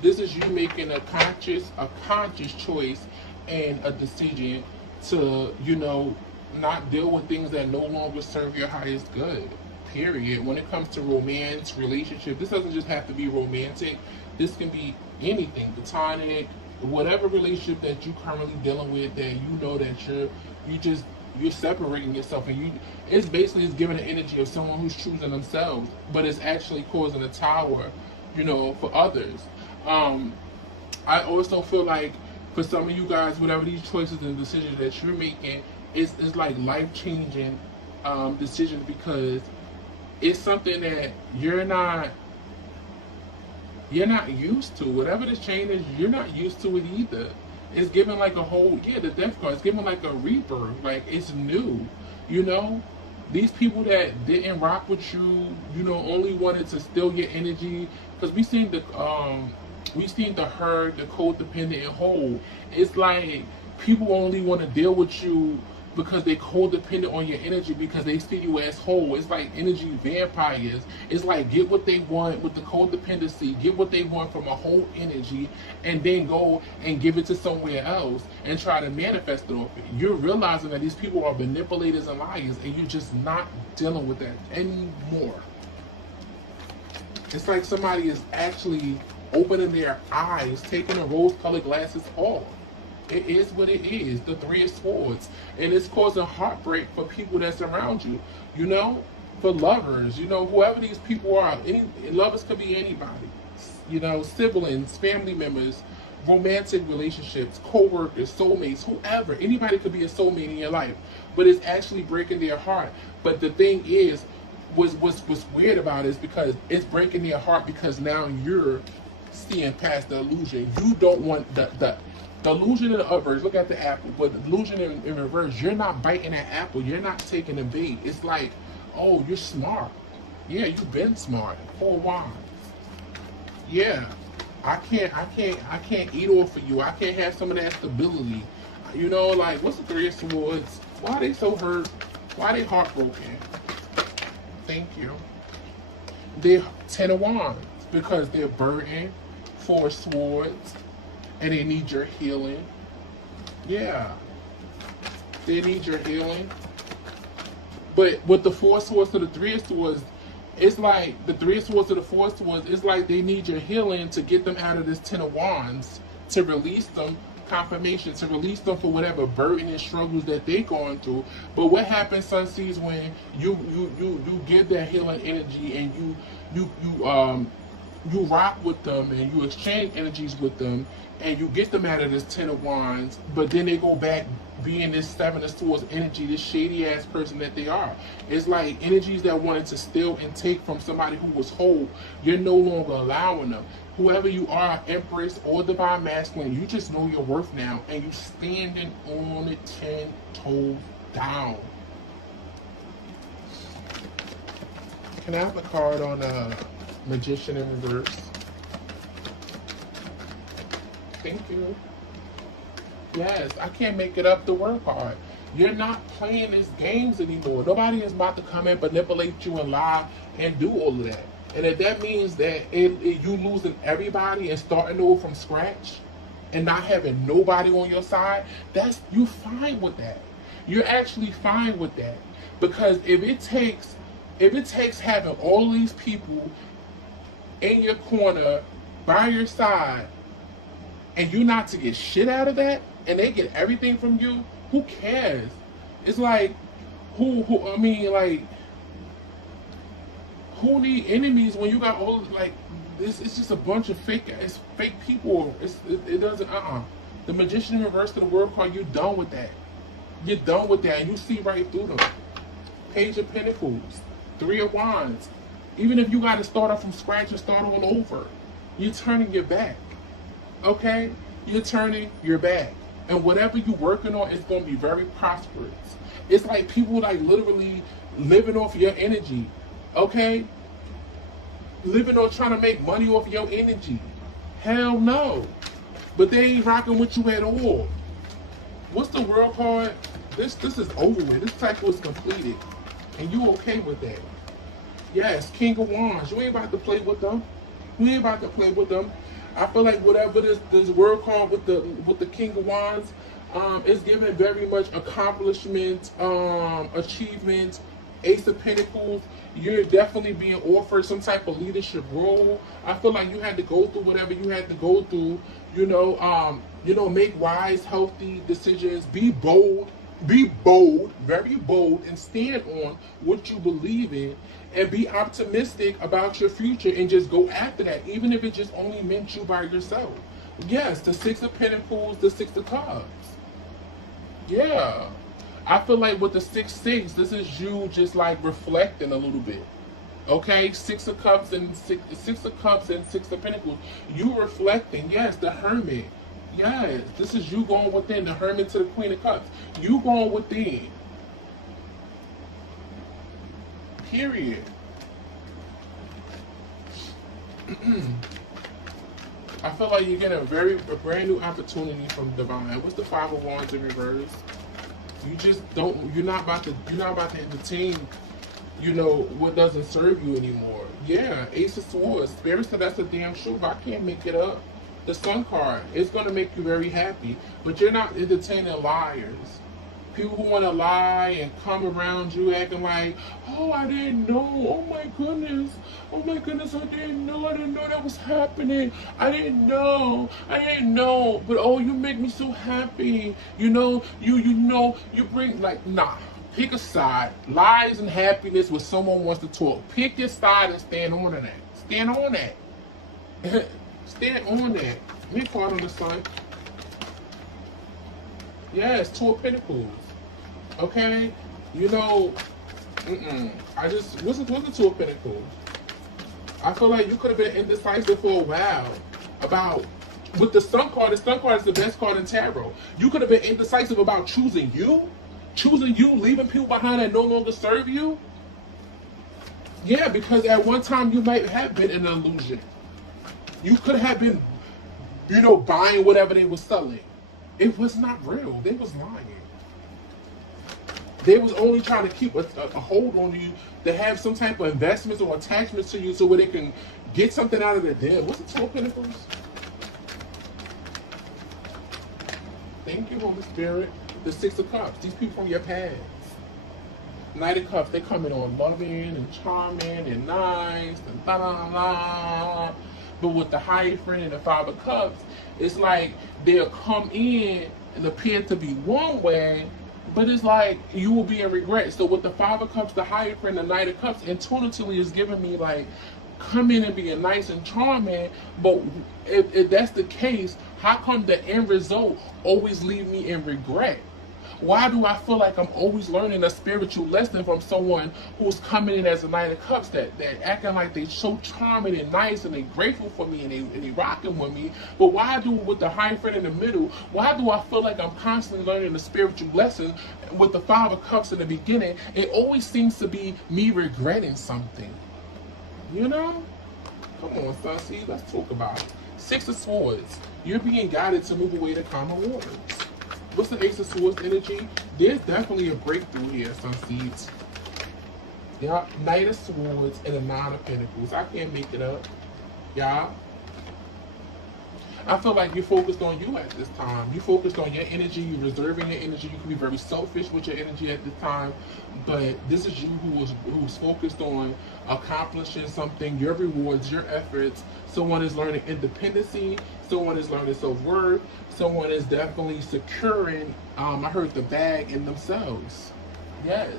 This is you making a conscious choice and a decision to, you know, not deal with things that no longer serve your highest good, period. When it comes to romance, relationship, this doesn't just have to be romantic. This can be anything, platonic, whatever relationship that you're currently dealing with that you know that you're separating yourself, and it's basically giving the energy of someone who's choosing themselves, but it's actually causing a tower, you know, for others. I also feel like for some of you guys, whatever these choices and decisions that you're making, it's like life-changing decisions, because it's something that you're not used to. Whatever this change is, you're not used to it either. It's giving like a whole, the death card, it's giving like a rebirth, like it's new, you know? These people that didn't rock with you, you know, only wanted to steal your energy, because we seen the hurt, the codependent and whole. It's like people only want to deal with you because they codependent on your energy, because they see you as whole. It's like energy vampires. It's like get what they want with the codependency, get what they want from a whole energy, and then go and give it to somewhere else and try to manifest it off it. You're realizing that these people are manipulators and liars, and you're just not dealing with that anymore. It's like somebody is actually opening their eyes, taking the rose-colored glasses off. It is what it is, the Three of Swords. And it's causing heartbreak for people that's around you, you know, for lovers, you know, whoever these people are. Lovers could be anybody, you know, siblings, family members, romantic relationships, co-workers, soulmates, whoever. Anybody could be a soulmate in your life, but it's actually breaking their heart. But the thing is, what's weird about it is because it's breaking their heart because now you're seeing past the illusion. You don't want the illusion in the upwards. Look at the apple, but the illusion in reverse. You're not biting that apple. You're not taking the bait. It's like, oh, you're smart. Yeah, you've been smart for a while. Yeah, I can't eat off of you. I can't have some of that stability. You know, like, what's the Three of Swords? Why are they so hurt? Why are they heartbroken? Thank you. They're Ten of Wands because they're burdened, Four of Swords, and they need your healing. Yeah, they need your healing. But with the Four of Swords to the Three of Swords, it's like the Three of Swords to the Four of Swords, it's like they need your healing to get them out of this Ten of Wands, to release them, confirmation, to release them for whatever burden and struggles that they're going through. But what happens, Sun Seeds, when you give that healing energy and you rock with them and you exchange energies with them and you get them out of this Ten of Wands, but then they go back being this Seven of Swords energy, this shady ass person that they are. It's like energies that wanted to steal and take from somebody who was whole. You're no longer allowing them. Whoever you are, Empress or Divine Masculine, you just know your worth now, and you standing on it 10 toes down. Can I have a card on Magician in reverse? Thank you. Yes, I can't make it up the work hard. You're not playing these games anymore. Nobody is about to come and manipulate you and lie and do all of that. And if that means that you losing everybody and starting over from scratch and not having nobody on your side, you're fine with that. You're actually fine with that. Because if it takes having all these people in your corner by your side and you not to get shit out of that, and they get everything from you, who cares? It's like, who need enemies when you got all, like, this? It's just a bunch of fake people. It doesn't, The Magician in reverse to the World card, you're done with that. You're done with that, and you see right through them. Page of Pentacles, Three of Wands. Even if you got to start off from scratch and start all over, you're turning your back. Okay? You're turning your back. And whatever you're working on is going to be very prosperous. It's like people like literally living off your energy. Okay? Living on trying to make money off your energy. Hell no. But they ain't rocking with you at all. What's the World card? This is over with. This cycle is completed. And you okay with that. Yes, King of Wands. You ain't about to play with them. You ain't about to play with them. I feel like whatever this World card with the King of Wands is giving very much accomplishment, achievement. Ace of Pentacles, you're definitely being offered some type of leadership role. I feel like you had to go through whatever you had to go through. Make wise, healthy decisions. Be bold, very bold, and stand on what you believe in. And be optimistic about your future and just go after that, even if it just only meant you by yourself. Yes, the Six of Pentacles, the Six of Cups. Yeah. I feel like with the 6-6, this is you just like reflecting a little bit. Okay? Six of Cups and Six of Pentacles. You reflecting. Yes, the Hermit. Yes, this is you going within. The Hermit to the Queen of Cups. You going within. Period. I feel like you're getting a brand new opportunity from Divine. What's the Five of Wands in reverse? You just don't. You're not about to entertain. What doesn't serve you anymore. Yeah, Ace of Swords. Spirit said that's a damn truth. I can't make it up. The Sun card. It's gonna make you very happy, but you're not entertaining liars. People who want to lie and come around you acting like, oh, I didn't know. Oh my goodness, I didn't know that was happening. I didn't know. But oh, you make me so happy. You bring, like, nah. Pick a side. Lies and happiness when someone wants to talk. Pick your side and stand on that. Stand on that. Stand on that. Me card on the sun. Yes, Two of Pentacles. Okay? You know, I just, what's the Two of Pentacles? I feel like you could have been indecisive for a while about, with the Sun card is the best card in tarot. You could have been indecisive about choosing you, leaving people behind that no longer serve you. Yeah, because at one time you might have been an illusion. You could have been, you know, buying whatever they were selling. It was not real. They was lying. They was only trying to keep a hold on you, to have some type of investments or attachments to you so where they can get something out of their debt. What's the Two of Pentacles? Thank you, Holy Spirit. The Six of Cups. These people from your past. Knight of Cups. They coming on loving and charming and nice and da da da. But with the Hierophant and the Five of Cups, it's like they'll come in and appear to be one way, but it's like you will be in regret. So with the Five of Cups, the Hierophant, the Knight of Cups, intuitively is giving me like, come in and being nice and charming. But if that's the case, how come the end result always leave me in regret? Why do I feel like I'm always learning a spiritual lesson from someone who's coming in as a Knight of Cups, that acting like they so charming and nice and they grateful for me and they rocking with me? But why do, with the Hierophant in the middle, why do I feel like I'm constantly learning a spiritual lesson with the Five of Cups in the beginning? It always seems to be me regretting something. You know? Come on, son. See, let's talk about it. Six of Swords. You're being guided to move away to calmer waters. What's the Ace of Swords energy? There's definitely a breakthrough here, some seeds. Yeah, Knight of Swords and a Nine of Pentacles. I can't make it up. Yeah. I feel like you're focused on you at this time. You're focused on your energy. You're reserving your energy. You can be very selfish with your energy at this time. But this is you who's focused on accomplishing something, your rewards, your efforts. Someone is learning independency. Someone is learning self-worth. Someone is definitely securing, I heard, the bag in themselves. Yes.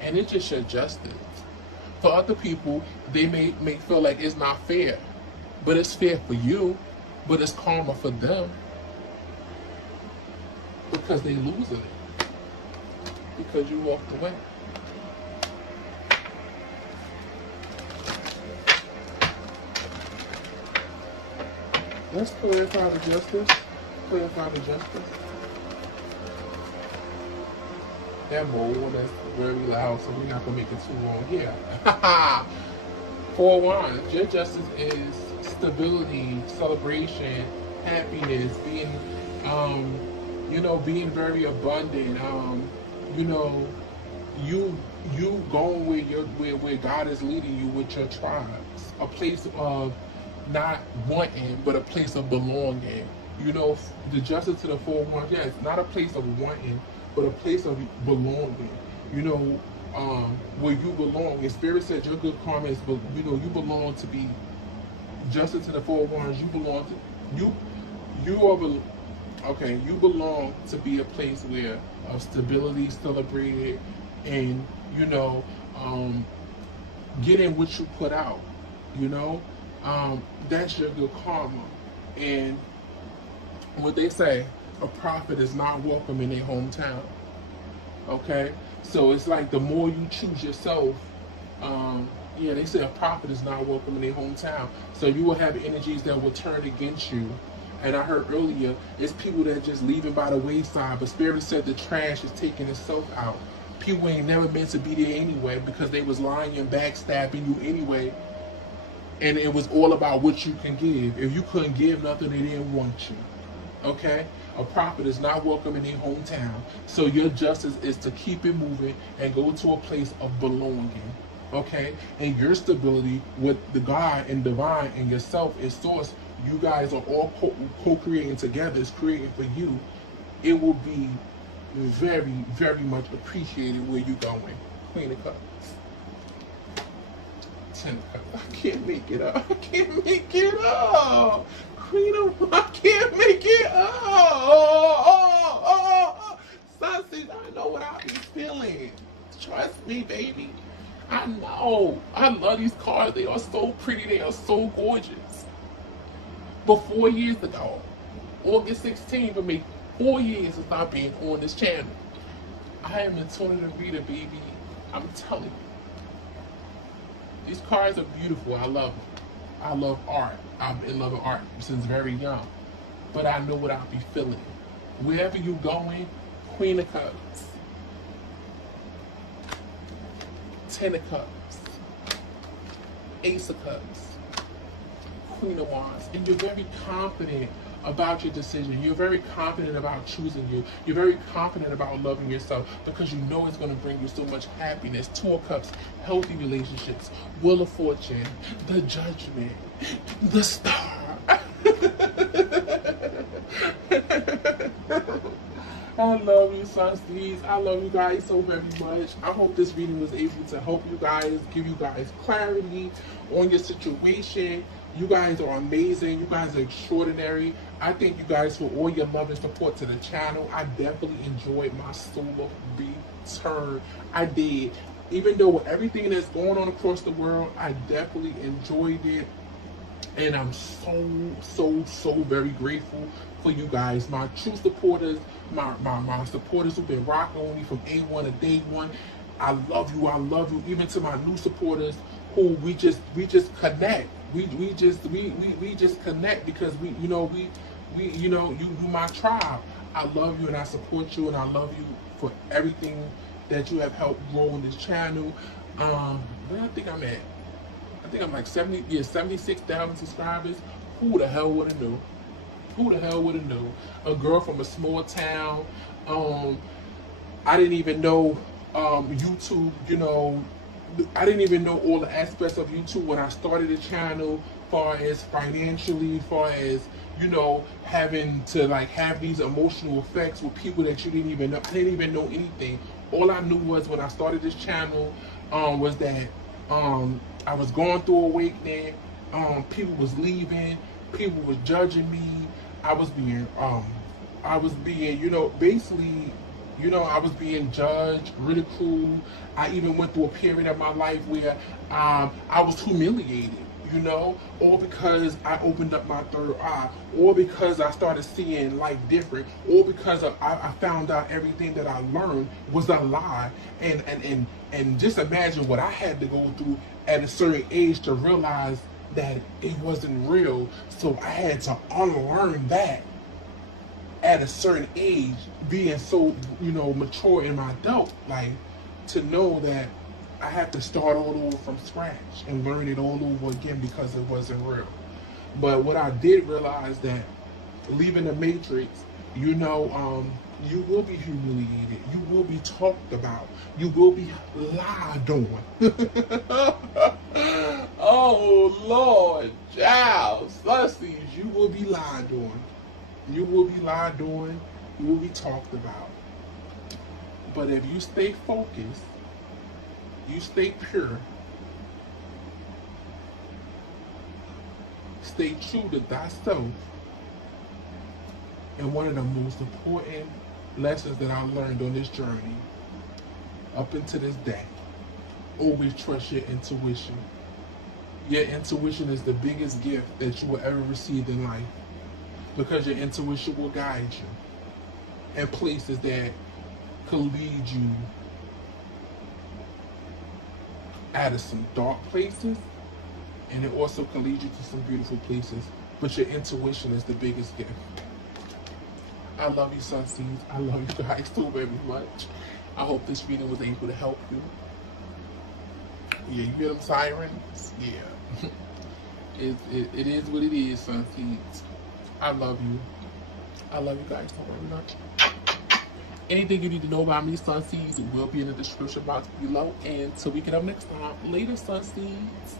And it just should justice. For other people, they may feel like it's not fair. But it's fair for you. But it's karma for them because they losing it because you walked away. Let's clarify the justice. Clarify the justice. That mold that's very loud, so we're not gonna make it too long here. Four of Wands. Your justice is stability, celebration, happiness, being, being very abundant. You going where God is leading you with your tribes, a place of not wanting, but a place of belonging. You know, the justice to the Four of Wands. Yeah, it's not a place of wanting, but a place of belonging. You know, where you belong. And Spirit said your good karma is, you belong to be. Justice to the Four of Wands, you belong to you belong to be a place where of stability celebrated, and getting what you put out. That's your good karma. And what they say, a prophet is not welcome in their hometown. Okay, so it's like the more you choose yourself. Yeah, they say a prophet is not welcome in their hometown. So you will have energies that will turn against you. And I heard earlier, it's people that are just leaving by the wayside. But Spirit said the trash is taking itself out. People ain't never meant to be there anyway because they was lying and backstabbing you anyway. And it was all about what you can give. If you couldn't give nothing, they didn't want you. Okay? A prophet is not welcome in their hometown. So your justice is to keep it moving and go to a place of belonging. Okay, and your stability with the God and divine and yourself is source. You guys are all co-creating together. It's creating for you. It will be very, very much appreciated where you're going. Queen of Cups. 10 of Cups. I can't make it up. I can't make it up. Queen of, I can't make it up. Sausage, I know what I be feeling. Trust me, baby. I know. I love these cards. They are so pretty. They are so gorgeous. But 4 years ago, August 16th, will make 4 years since I've been on this channel. I am Antonio the Reader, baby. I'm telling you. These cards are beautiful. I love them. I love art. I'm in love with art since very young. But I know what I'll be feeling. Wherever you going, Queen of Cups, Ten of Cups, Ace of Cups, Queen of Wands. And you're very confident about your decision. You're very confident about choosing you. You're very confident about loving yourself because you know it's going to bring you so much happiness. Two of Cups, healthy relationships, Wheel of Fortune, the Judgment, the Star. I love you, Sunsteeds. I love you guys so very much. I hope this reading was able to help you guys, give you guys clarity on your situation. You guys are amazing. You guys are extraordinary. I thank you guys for all your love and support to the channel. I definitely enjoyed my solar return. I did. Even though with everything that's going on across the world, I definitely enjoyed it. And I'm so very grateful for you guys, my true supporters, my supporters who've been rocking with me from A1 to day one. I love you. I love you. Even to my new supporters who we just connect. We just connect because you my tribe. I love you and I support you and I love you for everything that you have helped grow in this channel. Where I think I'm at? I think I'm like 76,000 subscribers. Who the hell would have knew? Who the hell would have knew? A girl from a small town. I didn't even know YouTube, I didn't even know all the aspects of YouTube when I started the channel, far as financially, far as, having to have these emotional effects with people that you didn't even know. I didn't even know anything. All I knew was when I started this channel was that I was going through awakening, people was leaving, people was judging me, I was being, basically, I was being judged, ridiculed. I even went through a period of my life where I was humiliated, all because I opened up my third eye, or because I started seeing life different, or because I found out everything that I learned was a lie. And just imagine what I had to go through at a certain age to realize that it wasn't real. So I had to unlearn that at a certain age, being so, mature in my adult life, to know that I had to start all over from scratch and learn it all over again because it wasn't real. But what I did realize that leaving the Matrix, you will be humiliated. You will be talked about. You will be lied on. Oh, Lord, child, Sunsteeds, you will be lied on. You will be lied on. You will be talked about. But if you stay focused, you stay pure, stay true to thyself, and one of the most important lessons that I learned on this journey up until this day, always trust your intuition. Your intuition is the biggest gift that you will ever receive in life, because your intuition will guide you in places that could lead you out of some dark places, and it also can lead you to some beautiful places. But your intuition is the biggest gift. I love you, Sunsteeds. I love you guys so very much. I hope this video was able to help you. Yeah, you hear them sirens? Yeah. It is what it is, Sunsteeds. I love you. I love you guys so very much. Anything you need to know about me, Sunsteeds, will be in the description box below. And till we get up next time, later, Sunsteeds.